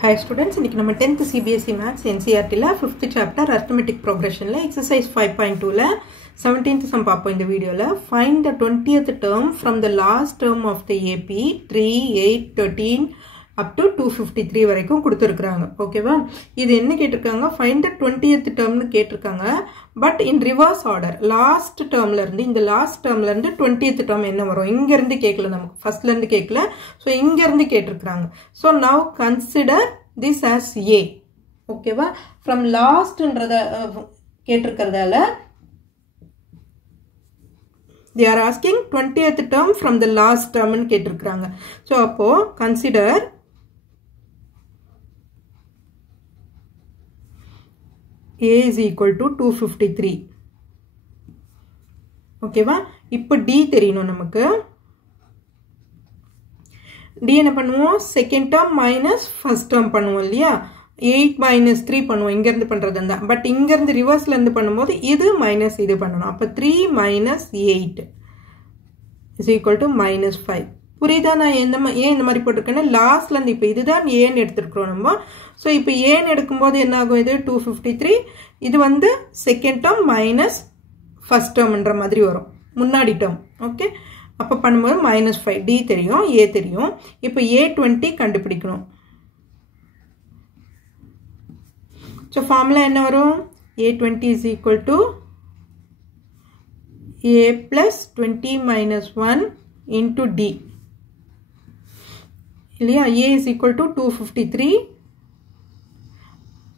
Hi students, இன்னைக்கு நம்ம 10th CBSE Maths NCERT ல 5th chapter arithmetic progression ல exercise 5.2 ல 17th sum பாப்போம் இந்த வீடியோல. Find the 20th term from the last term of the AP 3, 8, 13 up to 253 வரைக்கும் கொடுத்திருக்காங்க. ஓகேவா? இது என்ன கேட்டிருக்காங்க? Find the 20th term னு கேட்டிருக்காங்க. But in reverse order. Last termல இருந்து இந்த last termல இருந்து 20th term என்ன வரும்? இங்க இருந்து கேட்கல நமக்கு. Firstல இருந்து கேட்கல. So இங்க இருந்து கேட்டிருக்காங்க. So now consider this as A. ஓகேவா? From last ன்றத கேட்டிருக்கிறதால they are asking 20th term from the last term னு கேட்டிருக்காங்க. So அப்போ consider A is equal to 253. ஓகேவா? இப்போ D தெரியணும் நமக்கு. D என்ன பண்ணுவோம்? Second term minus first term பண்ணுவோம் இல்லையா? 8 minus 3 பண்ணுவோம். இங்க இருந்து பண்றது அந்த. பட் இங்க இருந்து ரிவர்ஸ்ல இருந்து பண்ணும்போது இது மைனஸ் இது பண்ணணும். அப்ப 3 minus 8 is equal to minus 5. புரியுதா? நான் ஏன் இந்த மாதிரி போட்டிருக்கேன்னா லாஸ்ட்ல இருந்து இப்போ இதுதான் ஏன்னு எடுத்துருக்கிறோம் நம்ம. ஸோ இப்போ ஏன்னு எடுக்கும்போது என்ன ஆகும்? இது 253. இது வந்து செகண்ட் டேர்ம் மைனஸ் ஃபர்ஸ்ட் டேர்ம்ன்ற மாதிரி வரும், முன்னாடி டேர்ம். ஓகே, அப்போ பண்ணும்போது minus 5. D தெரியும், A தெரியும். இப்போ A20 கண்டுபிடிக்கணும். ஸோ ஃபார்முலா என்ன வரும்? A20 is equal to A plus 20 minus 1 into D. இல்லையா? A is equal to 253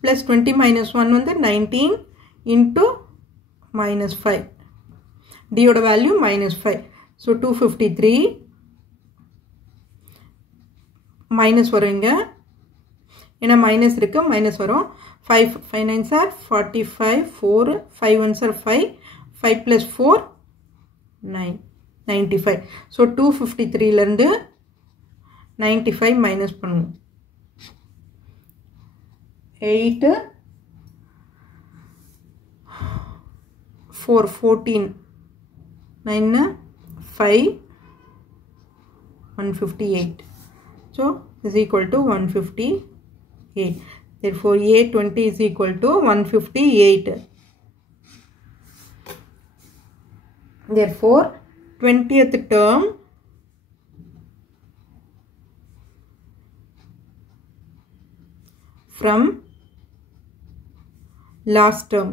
plus 20 minus 1 வந்து 19 into minus 5. D ஓட வேல்யூ minus 5. So 253 minus வரும் இங்க. ஏன்னா மைனஸ் இருக்கு, மைனஸ் வரும். 5 9s are 45, 4 5 1s are 5, 5 plus 4 9 95. So 253 ல இருந்து 95 மைனஸ் பண்ணுவோம். 8 4 14 9 5 158. So is equal to 158. Therefore A20 is equal to 158. Therefore 20th term from last term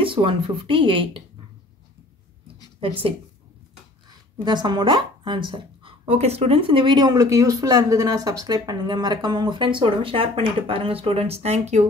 is 158. That's it. இதுதான் சம்மோட answer. Okay students, இந்த வீடியோ உங்களுக்கு யூஸ்ஃபுல்லாக இருந்ததுன்னா சப்ஸ்கிரைப் பண்ணுங்கள். மறக்காமல் உங்கள் ஃப்ரெண்ட்ஸோட ஷேர் பண்ணிட்டு பாருங்கள் ஸ்டூடெண்ட்ஸ். தேங்க்யூ.